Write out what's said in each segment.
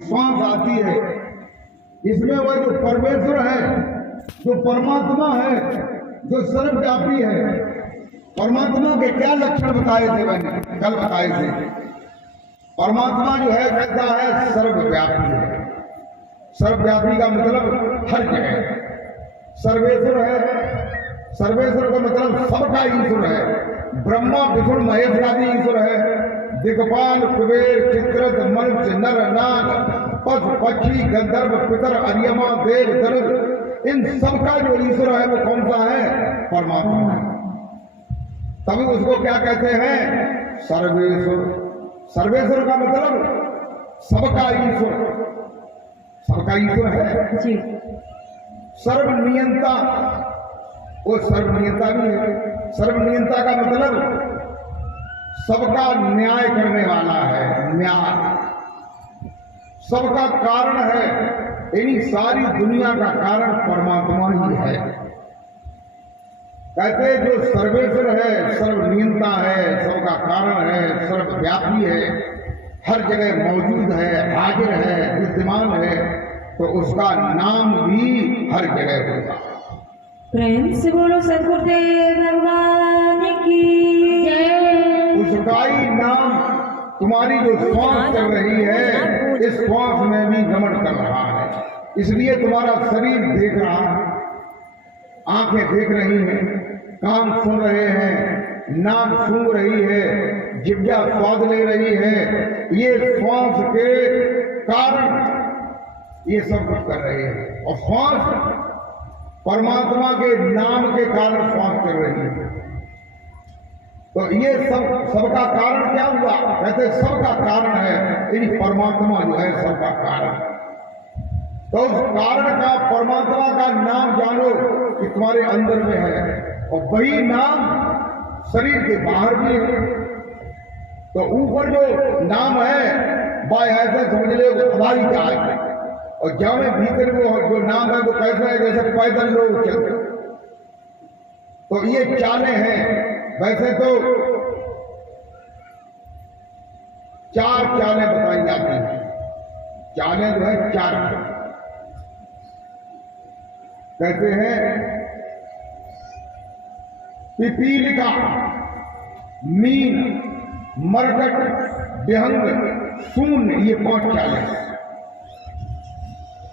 श्वास आती है, इसमें वह जो परमेश्वर है, जो परमात्मा है, जो सर्वव्यापी है। परमात्मा के क्या लक्षण बताए थे मैंने कल बताए थे। परमात्मा जो है कैसा है, सर्वव्यापी है। सर्वव्यापी का मतलब हर जगह। सर्वेश्वर है, सर्वेश्वर का मतलब सबका ईश्वर है। ब्रह्मा विष्णु महेश का भी ईश्वर है। दिक्पाल कुबेर चित्रत मनुष्य नर नाग पशु पक्षी गंधर्व पितर अर्यमा देव गरुड़, इन सबका जो ईश्वर है वो कौन सा है, परमात्मा है। तभी उसको क्या कहते हैं, सर्वेश्वर। सर्वेश्वर का मतलब सबका ईश्वर, सबका ईश्वर है जी। सर्वनियंता, वो सर्वनियंता भी है। सर्वनियंता का मतलब सबका न्याय करने वाला है, न्याय सबका कारण है। यानी सारी दुनिया का कारण परमात्मा ही है। कहते जो सर्वेश्वर है, सर्वनियंता है, सबका कारण है, सर्वव्यापी है, हर जगह मौजूद है, हाजिर है, विद्यमान है, तो उसका नाम भी हर जगह होगा। प्रेम से बोलो सद्गुरुदेव भगवान की जय। उसका ही नाम तुम्हारी जो श्वास चल रही है, इस श्वास में भी भ्रमण कर रहा है। इसलिए तुम्हारा शरीर देख रहा है, आंखें देख रही हैं, कान सुन रहे हैं, नाक सूंघ रही है, जिह्वा स्वाद ले रही है। ये श्वास के कारण ये सब कुछ कर रहे हैं। और श्वास परमात्मा के नाम के कारण श्वास कर रही है। तो ये सबका कारण क्या हुआ, कहते सबका कारण है यानी परमात्मा जो है सबका कारण। तो उस कारण का, परमात्मा का नाम जानो कि तुम्हारे अंदर में है, और वही नाम शरीर के बाहर भी है। तो ऊपर जो नाम है वह ऐसे समझ ले हवाई जहाज है, और जामे भीतर वो जो नाम है वो कैसा है, जैसे पैदल लोग चलते। तो ये चालें हैं। वैसे तो 4 चालें बताई जाती हैं। चालें जो है 4 कहते हैं, पिपीलिका, मीन, मरकट, विहंग, शून्य, ये 5 चालें।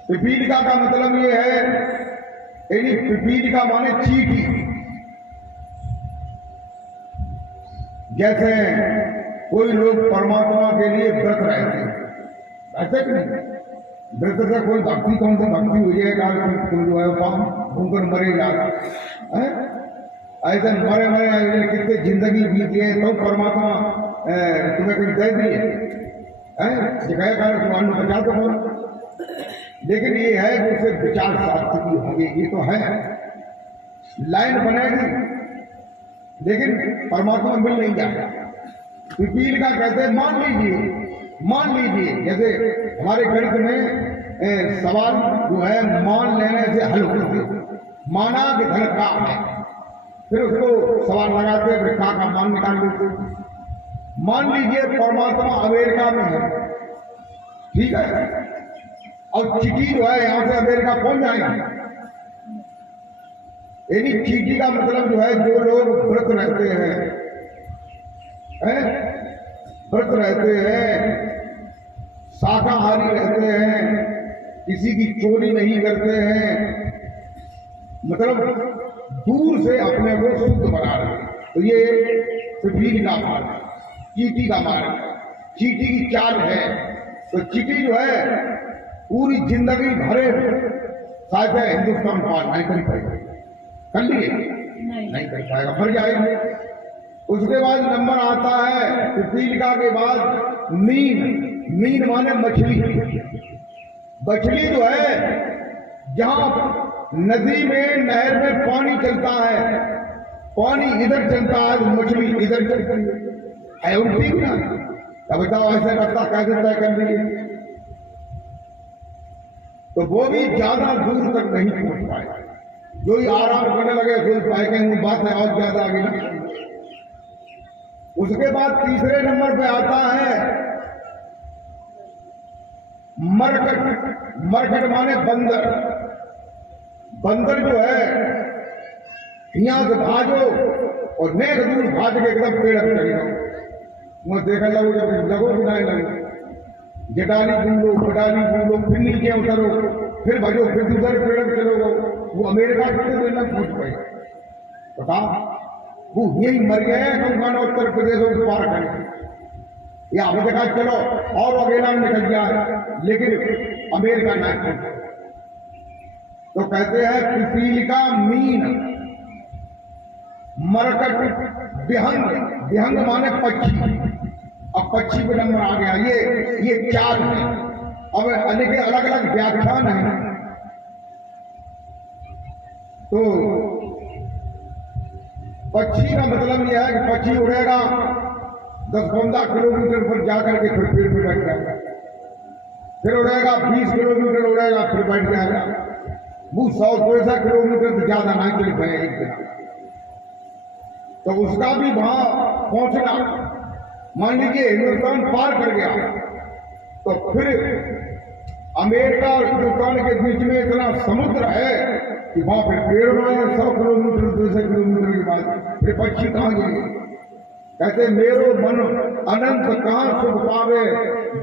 पिपीलिका का मतलब ये है, यानी पिपीलिका माने चींटी। जैसे कोई लोग परमात्मा के लिए व्रत रहते हैं, ऐसे कि नहीं, व्रत से कोई भक्ति, कौन सी भक्ति हुई है, कोई जो है घूमकर मरे जाता है। ऐसे मरे मरे कितने जिंदगी बीती है, तो परमात्मा तुम्हें कहीं दे दिए दिखाया कारण तुम्हारे बचा तो हो। लेकिन ये है कि उसे विचार सार्थकी होंगे, ये तो है, लाइन बनेगी, लेकिन परमात्मा मिल नहीं जाता। पिपील का कहते मान लीजिए जैसे हमारे गणित में सवाल जो है मान लेने से हल होते। माना कि धन का है, फिर उसको सवाल लगाते, फिर का मान निकाल लेते। मान लीजिए परमात्मा अमेरिका में है, ठीक है, और चिट्ठी जो है यहां से अमेरिका पहुंच जाएगी। यानी चीटी का मतलब जो है, जो लोग व्रत रहते हैं, व्रत रहते हैं, शाकाहारी रहते हैं, किसी की चोरी नहीं करते हैं, मतलब दूर से अपने को शुद्ध बना रहे हैं, तो ये पिपील का मार्ग है, चीटी का मार्ग, चीटी की चाल है। तो चीटी जो है पूरी जिंदगी भरे शायद हिंदुस्तान पार नहीं कर पाएगा, कर लिए नहीं कर पाएगा, मर जाएंगे। उसके बाद नंबर आता है पिपीलिका के बाद मीन माने मछली। मछली जो है जहां नदी में, नहर में पानी चलता है, पानी इधर चलता है तो मछली इधर चलती है, उल्टी ना। तब बताओ ऐसा रास्ता कैसे तय कर दिए, तो वो भी ज्यादा दूर तक नहीं पहुंच पाएगा। जो ही आराम करने लगे कोई पाएंगे, बात है और ज्यादा आगे ना। उसके बाद तीसरे नंबर पे आता है मरकट, मरकट माने बंदर। बंदर जो है यहाँ से भाजो और नेक दूर भाज के एकदम पेड़ पे चले जाओ। वहां देखा जाओ जब लगो कि नहीं लगो, जटाली बूलो, पटाली बूलो, फिर नीचे उतरो, फिर भजो, फिर दूसरे पेड़ पे चलो। वो अमेरिका कितने दिन में पहुंच गए बता, वो यही मर गए गंगा उत्तर प्रदेश को पार करके। या अब देखा चलो और अगेला निकल गया है, लेकिन अमेरिका नहीं पहुंचा। तो कहते हैं पिपीलिका मीन, मरकट विहंग, विहंग माने पक्षी। अब पक्षी पे नंबर आ गया। ये चार है। अब अनेक अलग अलग व्याख्यान है। तो पक्षी का मतलब यह है कि पक्षी उड़ेगा 10-15 किलोमीटर पर जाकर के फिर पेड़ पे बैठ जाएगा, फिर उड़ेगा 20 किलोमीटर उड़ेगा, फिर बैठ जाएगा। वो 100-150 किलोमीटर से ज्यादा नहीं चल पाए एक दिन। तो उसका भी वहां पहुंचना, मान लीजिए हिंदुस्तान पार कर गया, तो फिर अमेरिका और हिंदुस्तान के बीच में इतना समुद्र है कि वहां फिर पेड़ बनाए 100 किलोमीटर 200 किलोमीटर के बाद फिर पक्षी कहां गए। कहते मेरो मन अनंत कहां सुख पावे,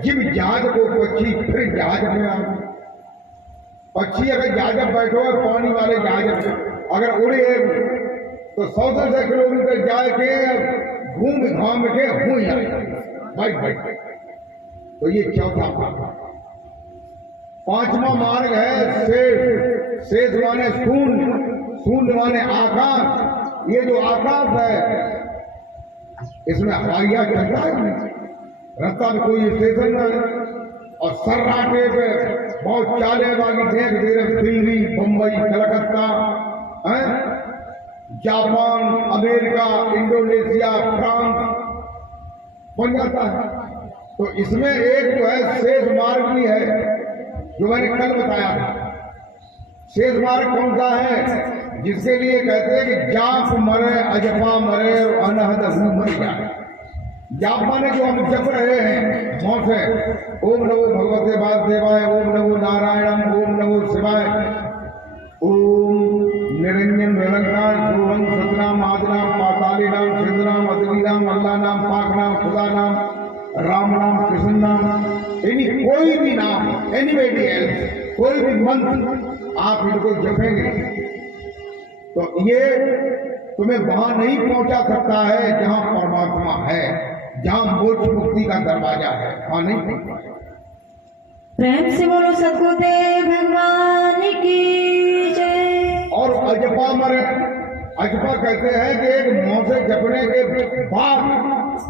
जिम जहाज को पक्षी फिर जहाज में आवे। पक्षी अगर जहाज में बैठो है, पानी वाले जहाज में अगर उड़े तो 100-150 किलोमीटर जाए के घूम घाम के हो बैठ। तो ये चौथा मार्ग। पांचवा मार्ग है शेष। शेष माने शून्य, शून्य माने आकाश। ये जो आकाश है इसमें हवाइया चलता है, रास्ता में कोई स्टेशन नहीं। और सर्राटे पे बहुत चाले वाली देख दे रहे, Delhi, Bombay, Calcutta, Japan, America, Indonesia, France बन जाता है। तो इसमें एक जो है शेष मार्ग भी है, जो मैंने कल बताया था। शेष मार्ग कौन सा है? जिसके लिए कहते हैं कि जाप मरे, अजपा मरे और अनहद हु मर जाए। जाप माने जो हम जप रहे हैं मौत से, ओम नमो भगवते वासुदेवाय, ओम नमो नारायणम, ओम नमो शिवाय, ओम निरंजन निरंकार सोहम सतनाम आदिनाम पाताली नाम सिंधनाम अदली नाम अल्लाह नाम पाक नाम खुदा नाम राम नाम कृष्ण नाम, यानी कोई भी नाम, एनीबॉडी एल्स, कोई भी मंत्र आप इनको जपेंगे तो ये तुम्हें वहां नहीं पहुंचा सकता है जहां परमात्मा है, जहां मोक्ष मुक्ति का दरवाजा है, वहां नहीं पहुंचा। प्रेम से बोलो सतगुरुदेव भगवान की जय। और अजपा मरे, अजपा कहते हैं कि एक मौत से जपने के बाद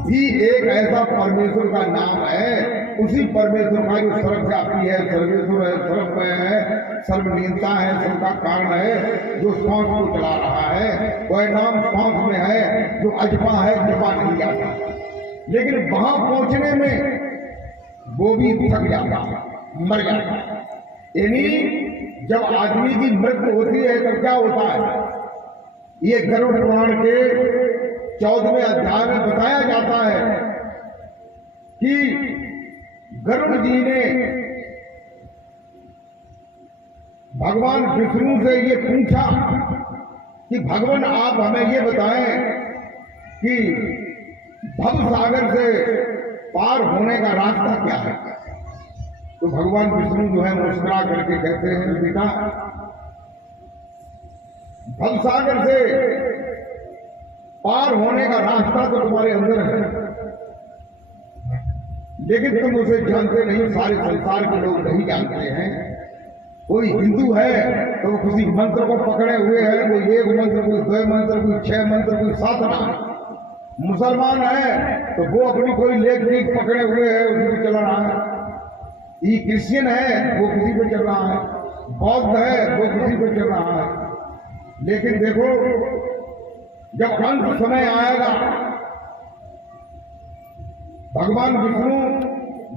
भी एक ऐसा परमेश्वर का नाम है, उसी परमेश्वर का जो सर्वव्यापी है, सर्वेश्वर है, सर्वमय है, सर्वनीयता है, सबका कारण है, जो सांस को चला रहा है, वह नाम सांस में है, जो अजपा है, जपा नहीं जाता। लेकिन वहां पहुंचने में वो भी थक जाता, मर जाता। यानी जब आदमी की मृत्यु होती है तब क्या होता है? ये गरुड़ पुराण के 14वें अध्याय में बताया जाता है कि गरुड़ जी ने भगवान विष्णु से ये पूछा कि भगवान आप हमें ये बताएं कि भव सागर से पार होने का रास्ता क्या है। तो भगवान विष्णु जो है मुस्कुरा करके कहते हैं, बेटा भव सागर से पार होने का रास्ता तो तुम्हारे अंदर है, लेकिन तुम उसे जानते नहीं, सारे संसार के लोग नहीं जानते हैं। कोई हिंदू है तो वो किसी मंत्र को पकड़े हुए है, कोई एक मंत्र, कोई 2 मंत्र, कोई 6 मंत्र, कोई 7 नाम। मुसलमान है तो वो अपनी कोई लेख लीक पकड़े हुए है, उसी को चला रहा है। ये क्रिश्चियन है वो किसी पे चल रहा है, बौद्ध है वो किसी पे चल रहा है। लेकिन देखो जब अंत समय आएगा, भगवान विष्णु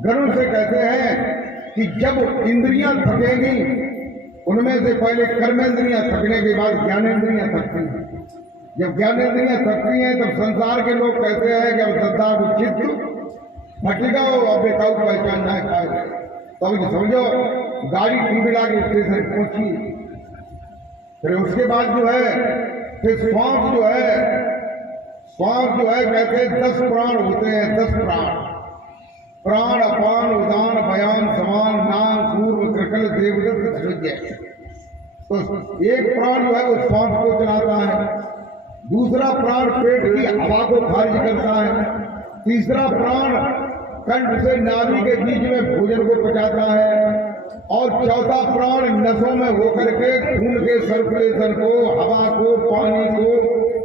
गरुड़ से कहते हैं कि जब इंद्रियां थकेंगी, उनमें से पहले कर्मेंद्रियां थकने के बाद ज्ञानेंद्रियां थकती हैं। जब ज्ञानेंद्रियां थकती हैं तब संसार के लोग कहते हैं कि अब श्रद्धा चित्त फटेगा, अब बेकाऊ पहचान ना पाएगा। तब ये समझो गाड़ी कुंडला के स्टेशन पहुंची। फिर उसके बाद जो है फिर श्वास जो है कहते हैं 10 प्राण होते हैं, 10 प्राण अपान उदान बयान समान नाम पूर्व त्रिकल देवदत्त धनुर्जय। तो एक प्राण जो है वो श्वास को चलाता है, दूसरा प्राण पेट की हवा को खारिज करता है, तीसरा प्राण कंठ से नाभि के बीच में भोजन को पचाता है, और चौथा प्राण नसों में होकर के खून के सर्कुलेशन को, हवा को, पानी को,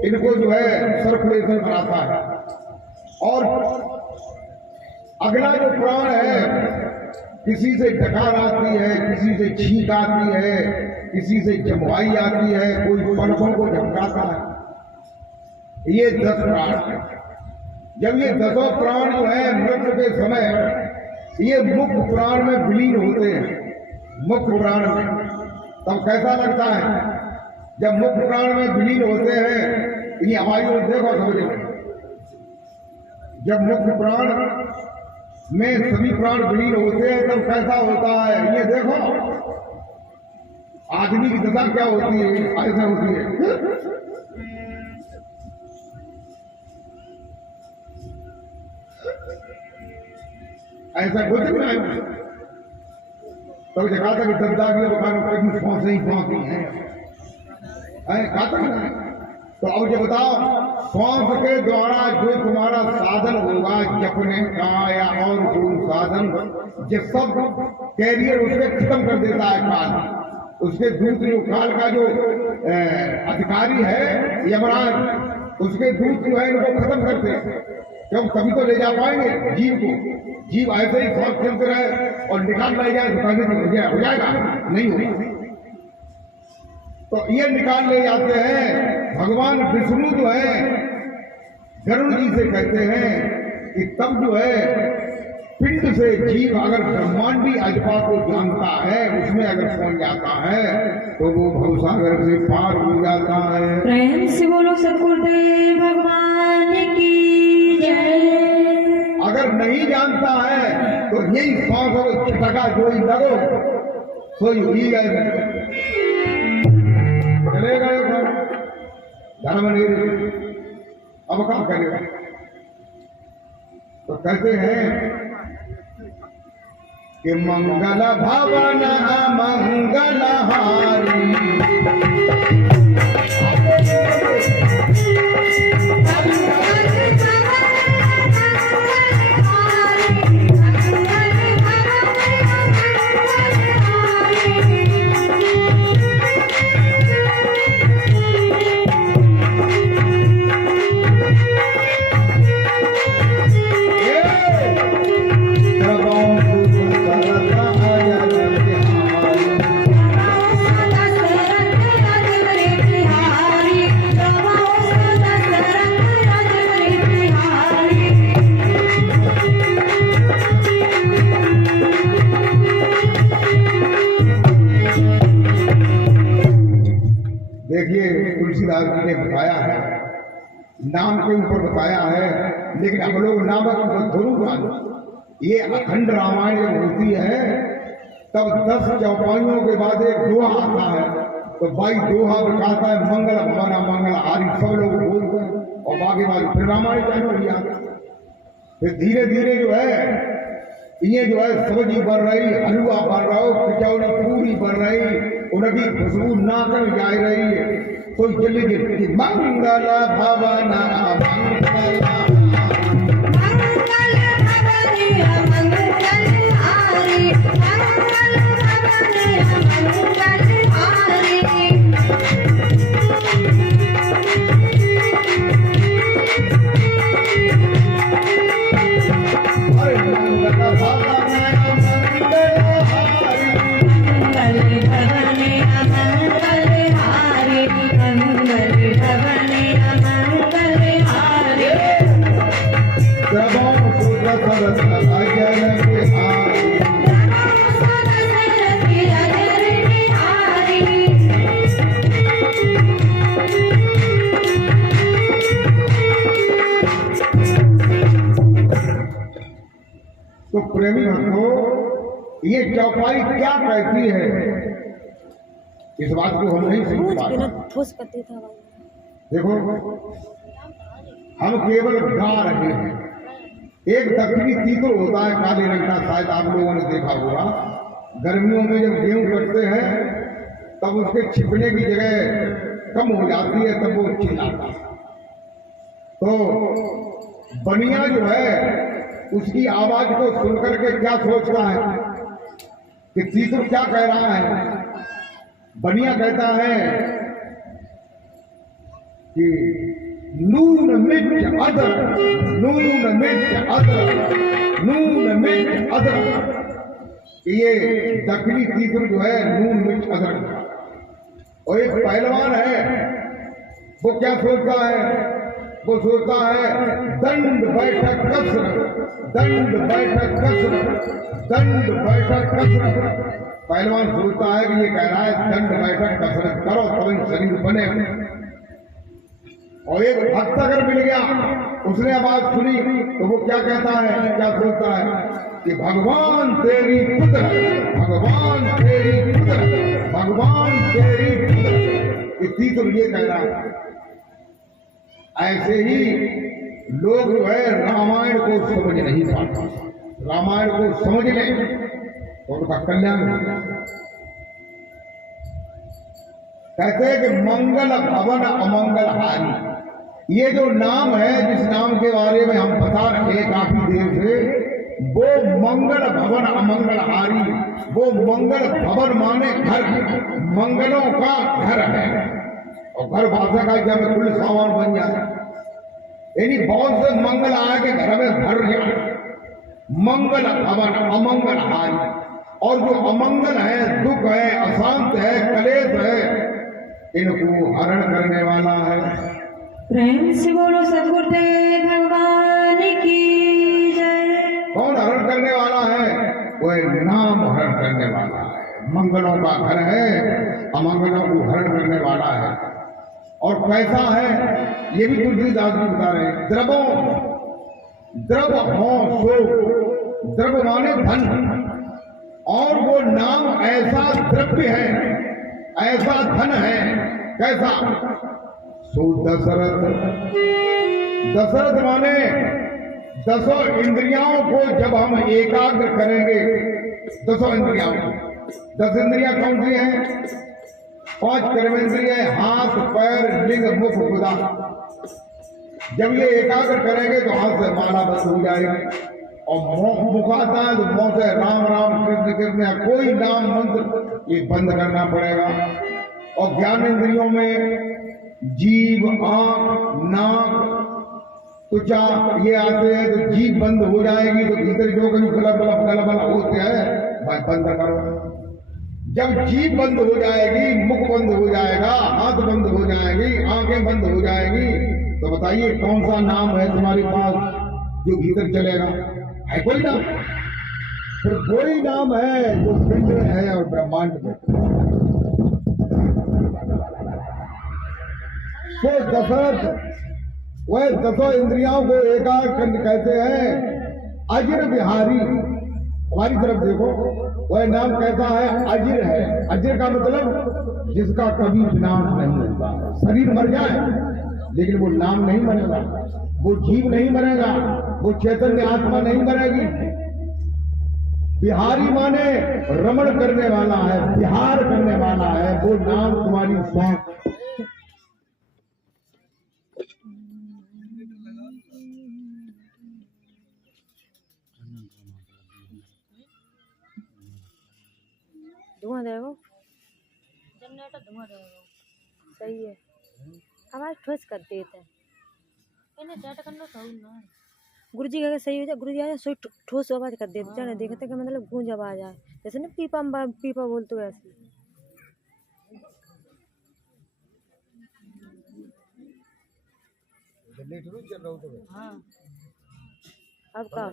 इनको जो है सर्कुलेशन कराता है। और अगला जो प्राण है, किसी से डकार आती है, किसी से छींक आती है, किसी से जमवाई आती है, कोई पलकों को झपकाता है। ये 10 प्राण है। जब ये 10 प्राण जो है मृत्यु के समय ये मुख्य प्राण में विलीन होते हैं, मुख्य प्राण में, तब कैसा लगता है जब मुख्य प्राण में विलीन होते हैं। ये हमारी देखो समझ में, जब मुख्य प्राण में सभी प्राण विलीन होते हैं तब कैसा होता है ये देखो। आदमी की दशा क्या होती है, ऐसा होती है। ऐसा कुछ नहीं है। तो कहा था कि दद्दा की कहीं पहुंचे ही पहुंचती है, कहा था ना। तो अब जो बताओ, श्वास के द्वारा जो तुम्हारा साधन होगा जपने का या और कोई साधन, ये सब कैरियर उसके खत्म कर देता है काल। उसके दूत जो काल का जो अधिकारी है यमराज, उसके दूत जो है इनको खत्म करते हैं, क्यों तभी तो ले जा पाएंगे जीव को। जीव ऐसे ही सांस चलते रहे और निकाल लाई जाए तो कैसे हो जाएगा, नहीं होगा। तो ये निकाल ले जाते हैं। भगवान विष्णु जो है गरुड़ जी से कहते हैं कि तब जो है पिंड से जीव अगर ब्रह्मांडी अजपा को जानता है, उसमें अगर पहुंच जाता है तो वो भवसागर से पार हो जाता है। प्रेम से बोलो सतगुरुदेव भगवान की जय। अगर नहीं जानता है तो यही सांस हो छटका जो ही लगो सोई ही गए, चले गए धर्म नहीं। अब क्या करेगा? तो कहते हैं कि मंगल भवन मंगल हारी, तुलसीदास जी ने बताया है, नाम के ऊपर बताया है, लेकिन हम लोग नामक जरूर मानो। ये अखंड रामायण जब होती है तब 10 चौपाइयों के बाद एक दोहा आता है, तो भाई दोहा बताता है मंगल भवन मंगल हारी, सब लोग बोलते हैं और बाकी बात फिर रामायण चालू हो जाता। फिर धीरे धीरे जो है ये जो है सब्जी बन रही, हलवा बन रहा हो, कचौड़ी पूरी बन रही, उनकी खुशबू नाक जा रही है, कोई जल्दी जल्दी मंगल भवन ये चौपाई क्या कहती है, इस बात को हम नहीं समझ पाते। ठोस करते था भाई। देखो, हम केवल गा रहे हैं। एक दक्षिणी तीतर होता है काले रंग का, शायद आप लोगों ने देखा होगा। गर्मियों में जब गेहूं कटते हैं तब उसके छिपने की जगह कम हो जाती है, तब वो चिल्लाता है। तो बनिया जो है उसकी आवाज को सुनकर के क्या सोचता है कि तीतर क्या कह रहा है। बनिया कहता है कि नून मिर्च अदरक, नून मिर्च अदरक, नून मिर्च अदरक। ये दक्षिणी तीतर जो है नून मिर्च अदरक। और एक पहलवान है, वो क्या सोचता है, वो सोचता है दंड बैठक कसरत, दंड बैठक कसरत, दंड बैठक कसरत। पहलवान सोचता है कि ये कह रहा है दंड बैठक कसरत करो तभी शरीर बने। और एक भक्त अगर मिल गया, उसने आवाज सुनी तो वो क्या कहता है, क्या सोचता है कि भगवान तेरी कुदरत, भगवान तेरी कुदरत, भगवान तेरी कुदरत। इतनी तो ये कह रहा है। ऐसे ही लोग जो है रामायण को समझ नहीं पाते। रामायण को समझ लें तो उनका कल्याण हो जाए। कहते हैं कि मंगल भवन अमंगल हारी। ये जो नाम है, जिस नाम के बारे में हम बता रहे हैं काफी देर से, वो मंगल भवन अमंगल हारी। वो मंगल भवन माने घर, मंगलों का घर है। और घर भाषा का जब कुल सामान बन जाए, यानी बहुत से मंगल आके घर में भर जाए। मंगल भवन अमंगल हारी। और जो अमंगल है, दुख है, अशांत है, कलेश है, इनको हरण करने वाला है। प्रेम से बोलो सदगुरुदेव भगवान की जय। कौन हरण करने वाला है? वह नाम हरण करने वाला है। मंगलों का घर है, अमंगलों को हरण करने वाला है। और कैसा है ये भी तुलसीदास जी बता रहे हैं। द्रवों, द्रव हो सो, द्रव माने धन। और वो नाम ऐसा द्रव्य है, ऐसा धन है। कैसा? सो दशरथ, दशरथ माने दसों इंद्रियाओं को जब हम एकाग्र करेंगे, दसों इंद्रियाओं, 10 इंद्रियां कौन सी हैं? 5 कर्मेंद्रिय, हाथ पैर लिंग मुख गुदा। जब ये एकाग्र करेंगे तो हाथ से माला बंद हो जाएगी। और मुख आता है तो मुंह से राम राम कृष्ण कृष्ण कोई नाम मंत्र ये बंद करना पड़ेगा। और ज्ञान इंद्रियों में जीव, आंख, नाक, त्वचा ये आते हैं तो जीभ बंद हो जाएगी, तो भीतर जो कहीं गला होते हैं भाई बंद करो। जब जीभ बंद हो जाएगी, मुख बंद हो जाएगा, हाथ बंद हो जाएगी, आंखें बंद हो जाएगी, तो बताइए कौन सा नाम है तुम्हारे पास जो भीतर चलेगा? है कोई नाम? फिर कोई नाम है जो पिंड में है और ब्रह्मांड में। तो दशरथ वह दसों इंद्रियों को एकाग्र कहते हैं अजिर बिहारी। हमारी तरफ देखो, वह नाम कैसा है? अजिर है। अजिर का मतलब जिसका कभी विनाश नहीं होता। शरीर मर जाए लेकिन वो नाम नहीं मरेगा, वो जीव नहीं मरेगा, वो चैतन्य आत्मा नहीं मरेगी। बिहारी माने रमण करने वाला है, बिहार करने वाला है। वो नाम तुम्हारी सांस। धुआं देगा, जनरेटर धुआं देगा। सही है, आवाज ठोस कर देते हैं। गुरु जी अगर सही हो जाए, गुरु जी आ जाए सोई ठोस आवाज कर देते जाने, देखते कि मतलब गूंज आवाज आए, जैसे ना पीपा बोलते वैसे। हाँ अब का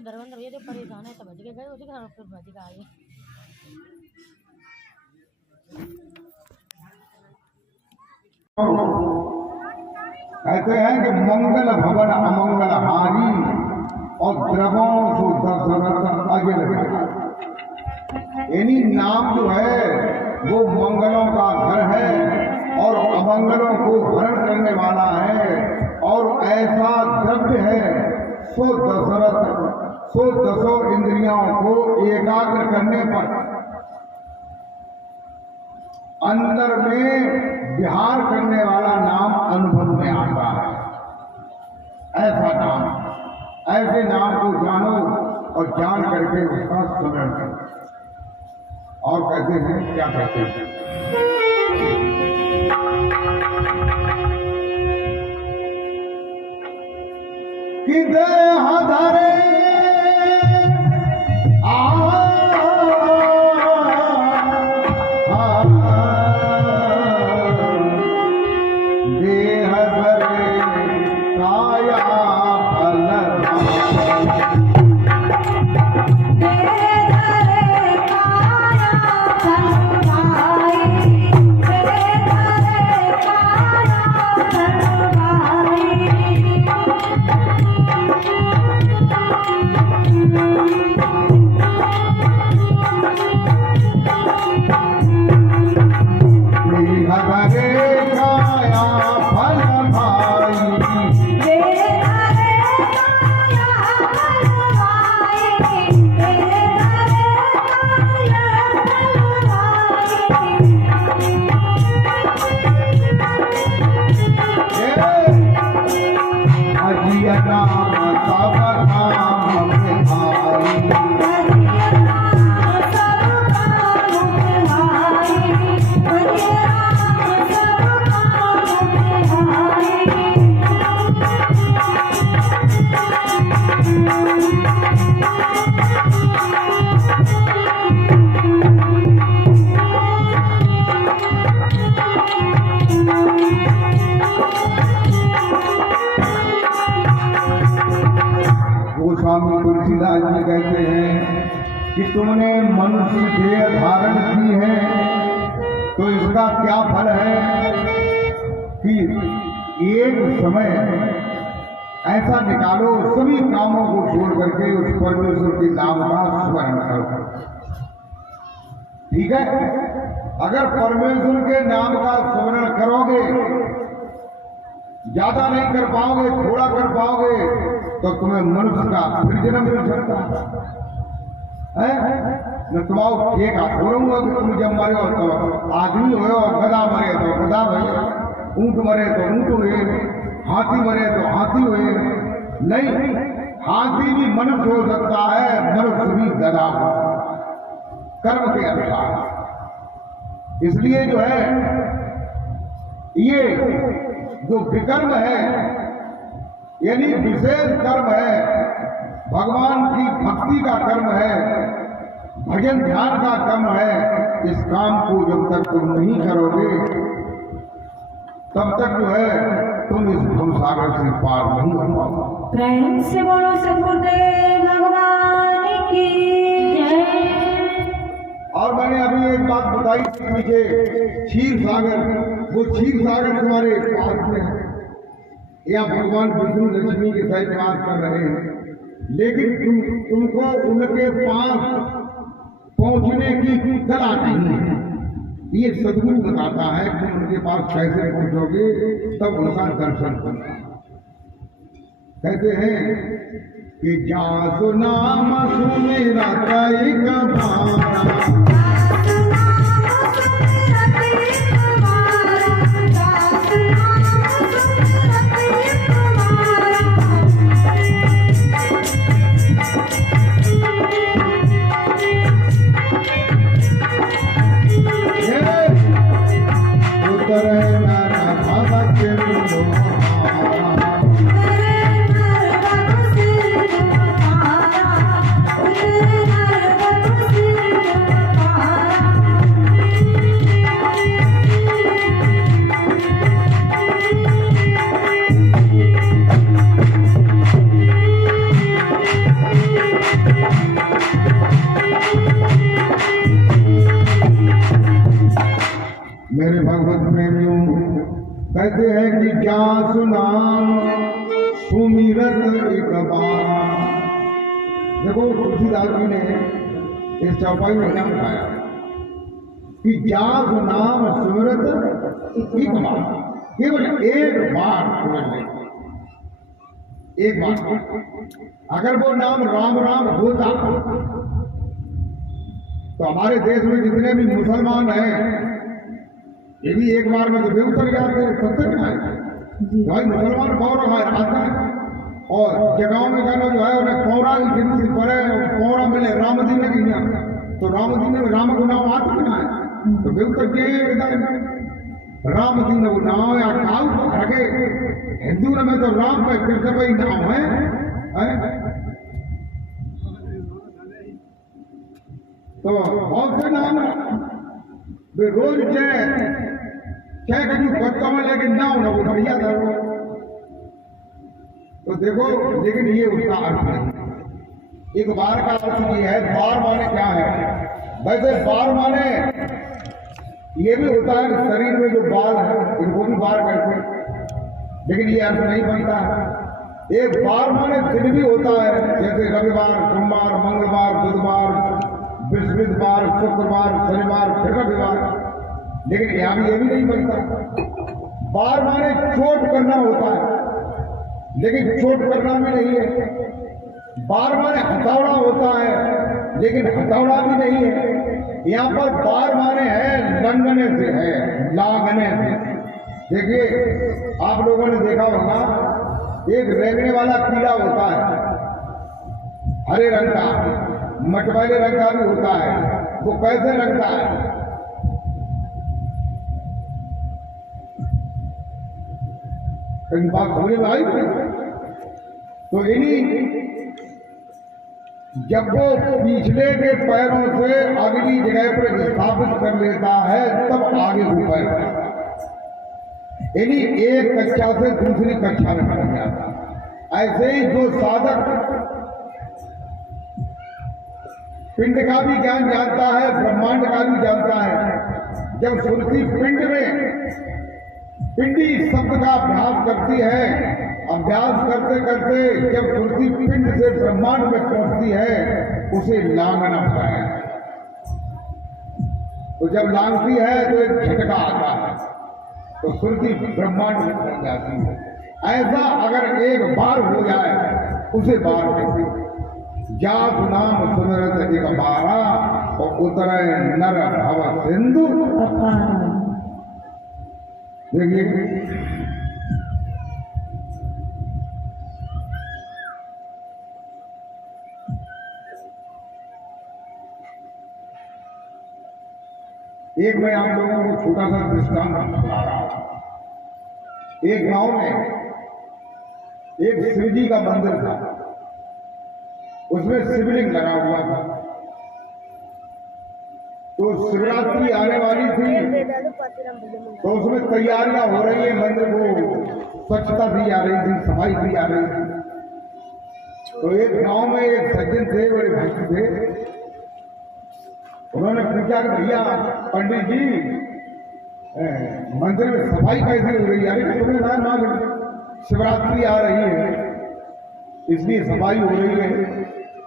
धर्मेंद्र ये जो परेशान है, समझ के गए उसी का फिर भज के आए। कहते हैं कि मंगल भवन अमंगल हारी और द्रवों सो दशरथ अजर। यानी नाम जो है वो मंगलों का घर है और अमंगलों को हरण करने वाला है, और ऐसा द्रव्य है सो दसों इंद्रियों को एकाग्र करने पर अंदर में विहार करने वाला नाम अनुभव में आता है। ऐसा नाम, ऐसे नाम को जानो और जान करके उसका स्मरण करो। और कहते हैं, क्या कहते हैं, कि देह धरे देह धरे काया फल स्वामी तुलसीदास जी कहते हैं कि तुमने मनुष्य देह धारण की है तो इसका क्या फल है कि एक समय ऐसा निकालो, सभी कामों को छोड़ करके उस परमेश्वर के नाम का स्मरण करो। ठीक है, अगर परमेश्वर के नाम का स्मरण करोगे, ज्यादा नहीं कर पाओगे, थोड़ा कर पाओगे, तो तुम्हें मनुष्य का फिर जन्म मिल सकता है। मैं तुम्हारा एक बोलूंगा कि तुम जब मरे हो तो आदमी हो, गधा मरे तो गधा हुए, ऊंट मरे तो ऊंट हुए, हाथी मरे तो हाथी हुए। नहीं, हाथी भी मनुष्य हो सकता है, मनुष्य भी गधा हो, कर्म के अनुसार। इसलिए जो है ये जो विकर्म है, यानी विशेष कर्म है, भगवान की भक्ति का कर्म है, भजन ध्यान का कर्म है। इस काम को जब तक तुम नहीं करोगे तब तक जो है तुम इस भवसागर से पार नहीं हो पाओगे। प्रेम से बोलो सद्गुरुदेव भगवान की जय। और मैंने अभी एक बात बताई थी मुझे, क्षीर सागर, वो क्षीर सागर तुम्हारे पास में है, या भगवान विष्णु लक्ष्मी के साथ बात कर रहे हैं, लेकिन तुमको उनके पास पहुंचने की कला नहीं है। ये सदगुरु बताता है कि उनके पास कैसे पहुंचोगे, तब उनका दर्शन करना। कहते हैं कि जासु नाम सुमेरा कई कबारा, मेरे भगवत प्रेमियों, कहते हैं कि जासु नाम सुमिरत एक बार। देखो तुलसीदास जी ने इस चौपाई में क्या बताया कि जाप नाम सुमिरत एक बार, केवल एक बार सुमिर ले, एक बार। अगर वो नाम राम राम होता तो हमारे देश में जितने भी मुसलमान हैं ये भी एक बार में तो भी उतर जाते हैं। सत्य क्या है भाई, मुसलमान पौरा आता है और जगहों में जाना जो है उन्हें पौरा की गिनती पड़े, पौरा मिले राम दिन की ना, तो राम दिन में राम को नाम आता भी ना है तो भी उतर के राम दिन वो नाम या काउ रखे। हिंदू में तो राम पे कृष्ण पे ही नाम है? तो बहुत से नाम वे रोज चाहे कभी बच्चों में लेकिन ना होना वो बढ़िया था वो। तो देखो, लेकिन ये उसका अर्थ नहीं। एक बार का अर्थ ये है, बार माने क्या है? वैसे बार माने ये भी होता है कि शरीर में जो बाल है इनको भी बार कहते हैं, लेकिन ये अर्थ नहीं बनता है। एक बार माने दिन भी होता है, जैसे रविवार, सोमवार, मंगलवार, बुधवार, बृहस्पतिवार, शुक्रवार, शनिवार, फिर रविवार, लेकिन यहाँ भी ये भी नहीं बनता। बार माने चोट करना होता है, लेकिन चोट करना भी नहीं है। बार माने हथौड़ा होता है, लेकिन हथौड़ा भी नहीं है। यहाँ पर बार माने है लंगने से है, लागने से। देखिए आप लोगों ने देखा होगा एक रेंगने वाला कीड़ा होता है, हरे रंग का, मटमैले रंग का भी होता है। वो कैसे रंगता है? कहीं बात होने में आई तो इन्हीं जब वो पिछले के पैरों से अगली जगह पर स्थापित कर लेता है तब आगे ऊपर इन्हीं एक कक्षा से दूसरी कक्षा में पहुंच जाता है। ऐसे ही जो साधक पिंड का भी ज्ञान जानता है, ब्रह्मांड का भी जानता है, जब सुरती पिंड में पिंडी शब्द का अभ्यास करती है, अभ्यास करते करते जब सुरती पिंड से ब्रह्मांड में पहुंचती है उसे लांघना पड़ता है। तो जब लांघती है तो एक झटका आता है तो सुरती ब्रह्मांड में पहुंच जाती है। ऐसा अगर एक बार हो जाए उसे बार कहते। जाप नाम सुमिरत एक बारा और उतरे नर भव सिंधु। देखिए एक मैं आप लोगों को छोटा सा दृष्टांत बता रहा हूं। एक गांव में एक शिवजी का मंदिर था, उसमें शिवलिंग लगा हुआ था। तो शिवरात्रि आने वाली थी तो उसमें तैयारियां हो रही है, मंदिर को स्वच्छता भी आ रही थी, सफाई भी आ रही थी। तो एक गांव में एक सज्जन थे, बड़े भक्त थे, उन्होंने पूछा कि भैया पंडित जी मंदिर में सफाई कैसे हो रही है? अरे तुम्हें ना शिवरात्रि आ रही है इसलिए सफाई हो रही है।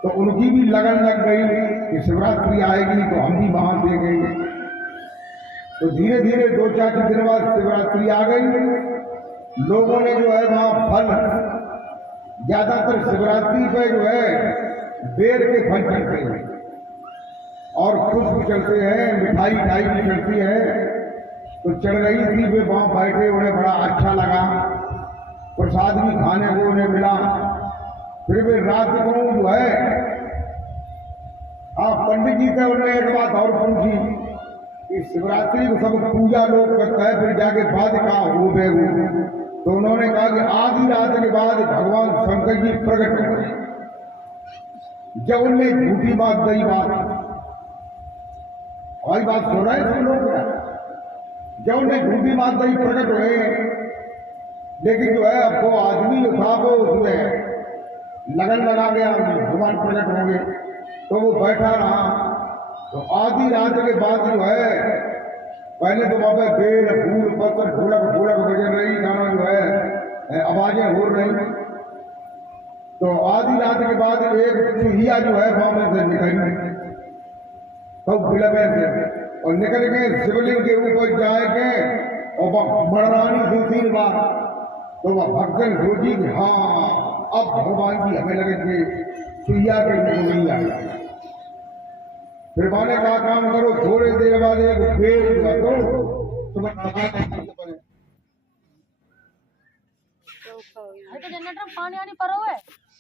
तो उनकी भी लगन लग गई कि शिवरात्रि आएगी तो हम भी वहां देंगे। तो धीरे धीरे 2-4 दिन बाद शिवरात्रि आ गई। लोगों ने जो है वहां फल, ज्यादातर शिवरात्रि पे जो है बेर के फल चढ़ते हैं और पुष्प चलते हैं, मिठाई भी चलती है। तो चढ़ रही थी, वे वहां बैठे, उन्हें बड़ा अच्छा लगा, प्रसाद भी खाने को उन्हें मिला। फिर वे रात को जो है पंडित जी से उन्होंने एक बात और पूछी कि शिवरात्रि को सब पूजा लोग करते हैं, फिर जाके बाद कहा हो बेगू। तो उन्होंने कहा कि आधी रात के बाद भगवान शंकर जी प्रकट हुए। जब उनने झूठी बात दई बात और बात सुन रहे थे लोग, जब उन्हें झूठी बात दई प्रकट हुए, लेकिन जो है अब वो आदमी जो था वो उसमें लगन लगा गया, भगवान प्रकट होंगे। तो वो बैठा रहा। तो आधी रात के बाद जो है पहले तो वहां पर बेल फूल पत्थर ढोलक बज रही, गाना जो है आवाजें हो रही। तो आधी रात के बाद एक चूहिया जो है वहां में से निकल तो बिलबे से और निकल गए शिवलिंग के ऊपर जाएंगे और वह मररानी 2-3 बार। तो वह भक्तन सोची कि हाँ अब भगवान जी हमें लगे थे सुइया के रूप में आए। फिर माने का काम करो, थोड़े देर बाद एक पेड़ हुआ तो जनरेटर पानी आनी पड़ो है,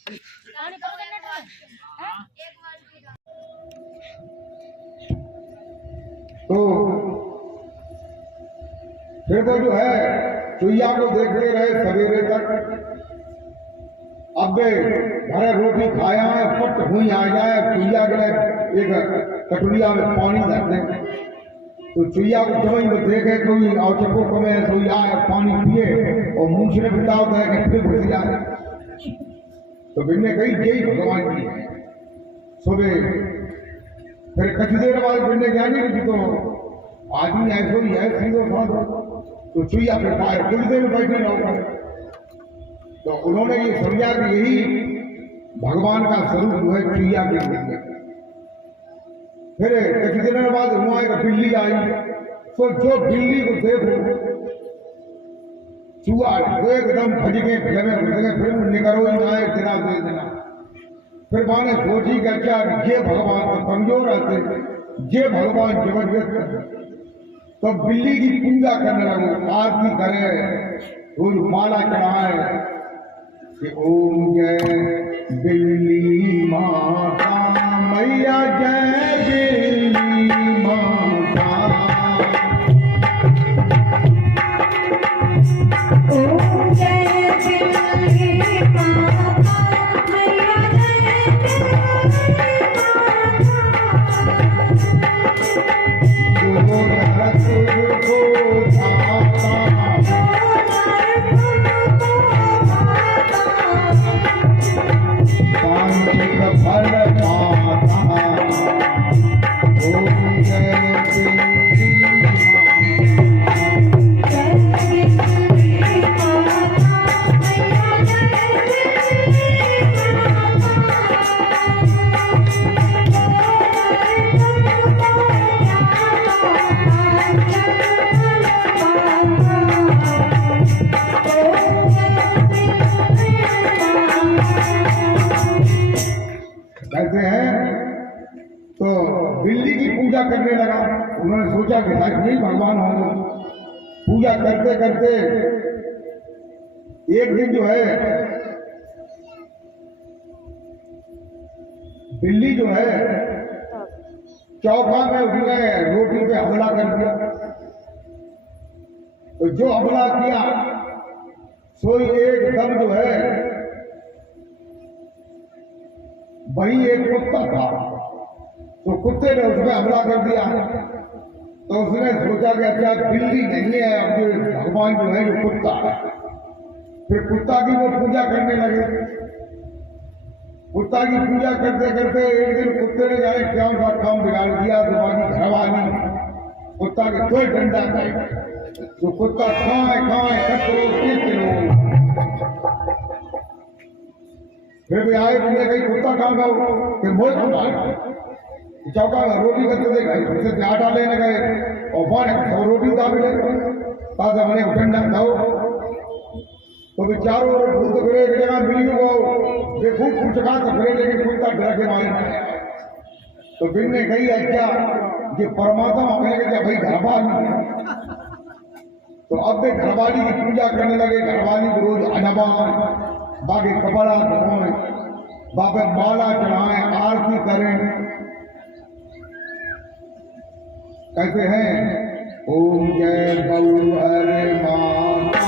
पानी पड़ो जनरेटर तो फिर वो जो है सुइया को देखते रहे सवेरे तक। अब घरे रोटी खाया है, पट हुई आ जाए, सुइया के लिए एक कटोरिया में पानी रख दे। तो चुईया को जमीन में देखे कोई औचको कमे सुइया पानी पिए और मुंह से बिताओ है कि फिर घुस जाए। तो बिन्ने कही यही भगवान की है। सुबह फिर कुछ देर बाद बिन्ने ज्ञानी की तो आदमी ऐसो ही है सीधो साधो। तो चुईया फिर पाए कुछ देर बैठे रहो। तो उन्होंने ये समझा कि यही भगवान का स्वरूप है चुईया के लिए। फिर कुछ दिनों बाद वहां एक बिल्ली आई। तो जो बिल्ली को देखो चूहा वो एकदम भज के घर में घुस गए। फिर निकलो ही ना तेरा दे देना। फिर माने सोची कि अच्छा ये भगवान तो कमजोर रहते, ये भगवान जबरदस्त। तो बिल्ली की पूजा करने लगो, आरती करे, रोज माला चढ़ाए कि ओम जय बिल्ली माता मैया, जय बिल्ली माता। ओम जय बिल्ली माता मैया, जय कहते हैं। तो बिल्ली की पूजा करने लगा। उन्होंने सोचा कि शायद नहीं भगवान होंगे। पूजा करते करते एक दिन जो है बिल्ली जो है चौका में उसने रोटी पे हमला कर दिया। तो जो हमला किया सोई एकदम जो है वही एक कुत्ता था। तो कुत्ते ने उस पर हमला कर दिया। तो उसने सोचा कि अच्छा बिल्ली नहीं है, अब जो भगवान जो है ये कुत्ता है। फिर कुत्ता की वो पूजा करने लगे। कुत्ता की पूजा करते करते एक दिन कुत्ते ने जाने क्या उनका काम बिगाड़ दिया। तुम्हारी घरवाली कुत्ता के कोई डंडा नहीं। तो कुत्ता कहाँ है कटो किलो। फिर भी आए तुमने कहीं कुत्ता काम का कि मोह चौका में रोटी करते थे, उससे आटा लेने गए और बाढ़ तो रोटी दाबी ले ताजा मैंने डंडा खाओ। तो बेचारों भूत फिरे एक जगह मिली गो ये खूब पुचका तो फिरे, लेकिन कुत्ता डर के मारे। तो बिन ने कही अच्छा ये परमात्मा अपने के भाई घरवाली है। तो अब वे घरवाली की पूजा करने लगे। घरवाली को रोज अनबान बाकी कपड़ा धोए, बाबे माला चढ़ाए, आरती करें। कहते हैं ओम जय बउहर माता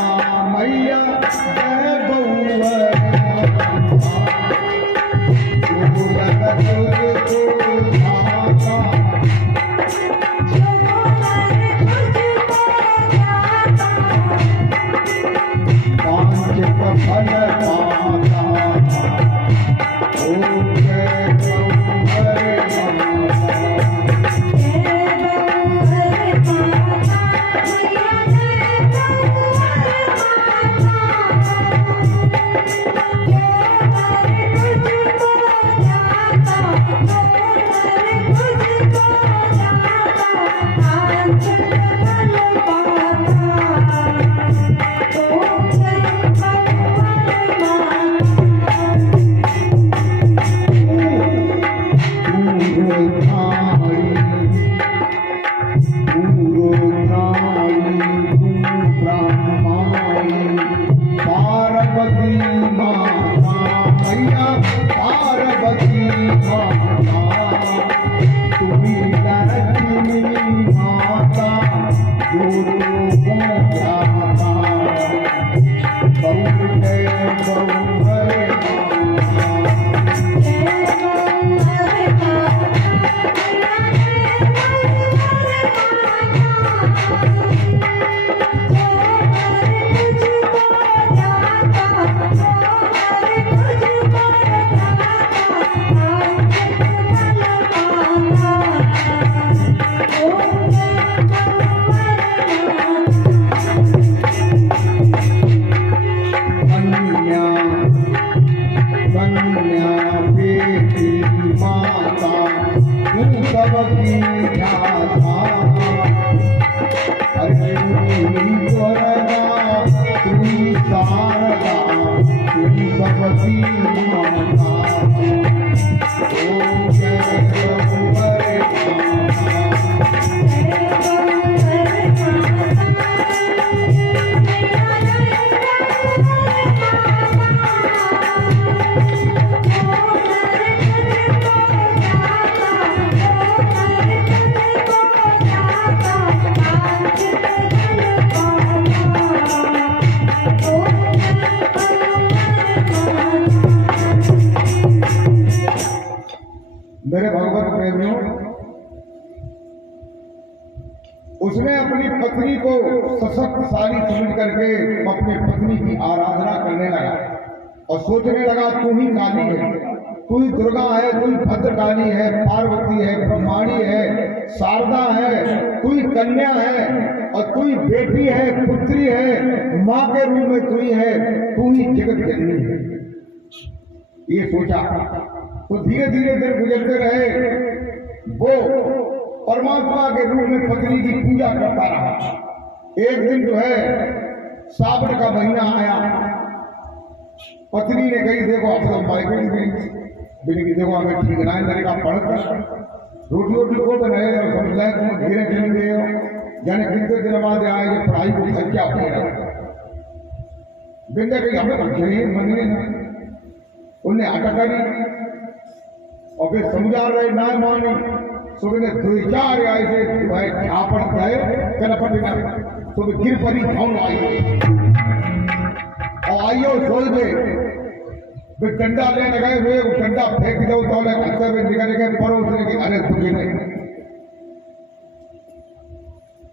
मैया, जय बउहर उसने अपनी पत्नी को सशक्तशाली समझ करके अपनी पत्नी की आराधना करने लगा और सोचने लगा तू ही काली है, तू ही दुर्गा है, तू ही भद्रकाली है, पार्वती है, ब्रह्माणी है, शारदा है, तू ही कन्या है और तू ही बेटी है, पुत्री है, माँ के रूप में तू ही है, तू ही जगत जननी है। ये सोचा तो धीरे धीरे दिन गुजरते रहे। वो परमात्मा के रूप में पत्नी की पूजा करता रहा। एक दिन जो है सावन का महीना आया, पत्नी ने कही देखो आप लोग माइग्रेन की देखो हमें ठीक ना तरीका पढ़कर रोटी रोटी को तो नहीं और समझ लाए तुम धीरे चले गए हो जाने कितने दिन बाद आए ये पढ़ाई को संख्या हो रहा बिंदा कही हमें जमीन मनी उन्हें अटका नहीं और फिर समझा रहे ना मानी सुबह ने दो चार ऐसे भाई झापड़ गए कलपट तो गिर पड़ी भाव आई और आइयो सोच गए फिर डंडा लेने गए हुए डंडा फेंक दो तो खत्ते में निकल गए परोसने की अरे तुझे नहीं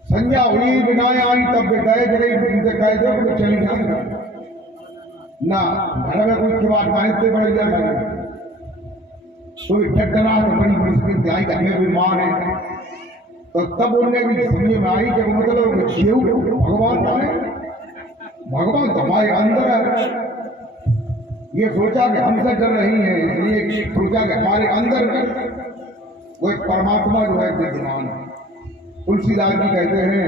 संज्ञा हुई बिना आई तब गए जगह उनसे कह दो तो चली जाएगा ना घर में कोई बात मानते बड़े जाएगा कोई टकरा तो बड़ी मुश्किल आई हमें भी मार है तो तब उन्हें भी समझ में आई जब मतलब शिव भगवान है भगवान हमारे अंदर है। ये सोचा कि हमसे डर रही है इसलिए सोचा कि हमारे अंदर वो एक परमात्मा जो है विद्यमान है। तुलसीदास जी कहते हैं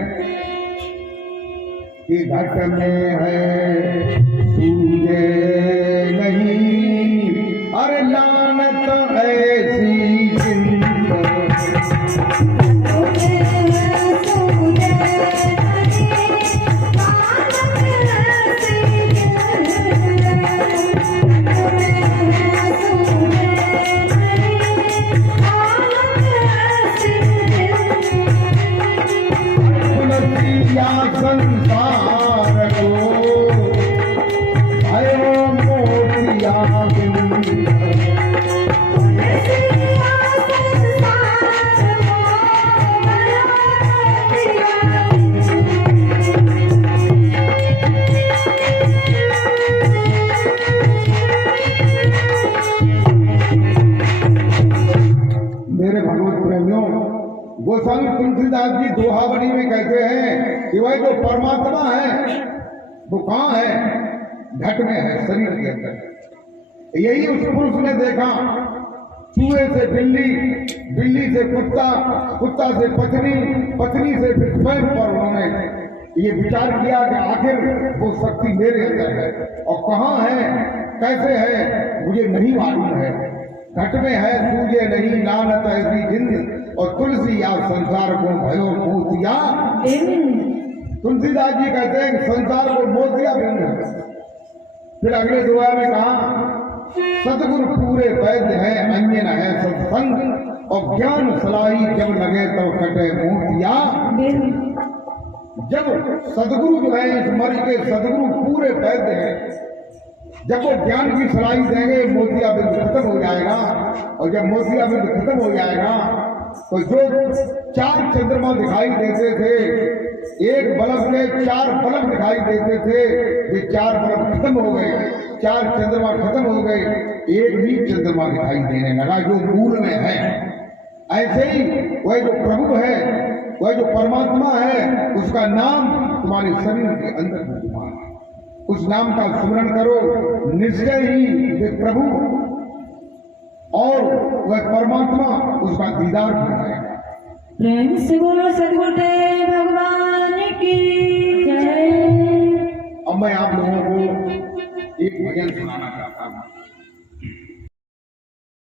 कि घट में है सूझे नहीं अरे लानत ऐसी जिंदगी संसार को भयो मोतिया मेरे भगवत प्रेमियों गोस्वामी तुलसीदास जी दोहावली में कहते हैं कि वह जो परमात्मा है वो कहाँ है घट में है शरीर के अंदर। यही उस पुरुष ने देखा चूहे से बिल्ली, बिल्ली से कुत्ता, कुत्ता से पत्नी, पत्नी से फिर स्वयं पर उन्होंने ये विचार किया कि आखिर वो शक्ति मेरे अंदर है और कहाँ है कैसे है मुझे नहीं मालूम है। घट में है सूझे नहीं लानत ऐसी जिंद और तुलसी या संसार को भयो मोतिया। तुलसीदास जी कहते हैं कि संसार को मोतिया बिंद। फिर अगले दुआ में कहा सतगुरु पूरे वैद्य है अन्य न है सत्संग और ज्ञान सलाई जब लगे तो कटे मोतिया। जब सदगुरु जो है इस मर्ज के सदगुरु पूरे वैद्य है जब वो ज्ञान की सलाई देंगे मोतिया बिंद खत्म हो जाएगा और जब मोतिया बिंद खत्म हो जाएगा तो जो चार चंद्रमा दिखाई देते थे एक बल्ब के चार बल्ब दिखाई देते थे ये चार बल्ब खत्म हो गए, चार चंद्रमा खत्म हो गए, एक भी चंद्रमा दिखाई देने लगा जो मूल में है। ऐसे ही वह जो प्रभु है वह जो परमात्मा है उसका नाम तुम्हारे शरीर के अंदर विद्यमान है। उस नाम का स्मरण करो निश्चय ही वे प्रभु और वह परमात्मा उसका दीदार हो जाएगा। प्रेम से बोलो सदगुरुदेव भगवान की जय। अब मैं आप लोगों को एक भजन सुनाना चाहता हूँ।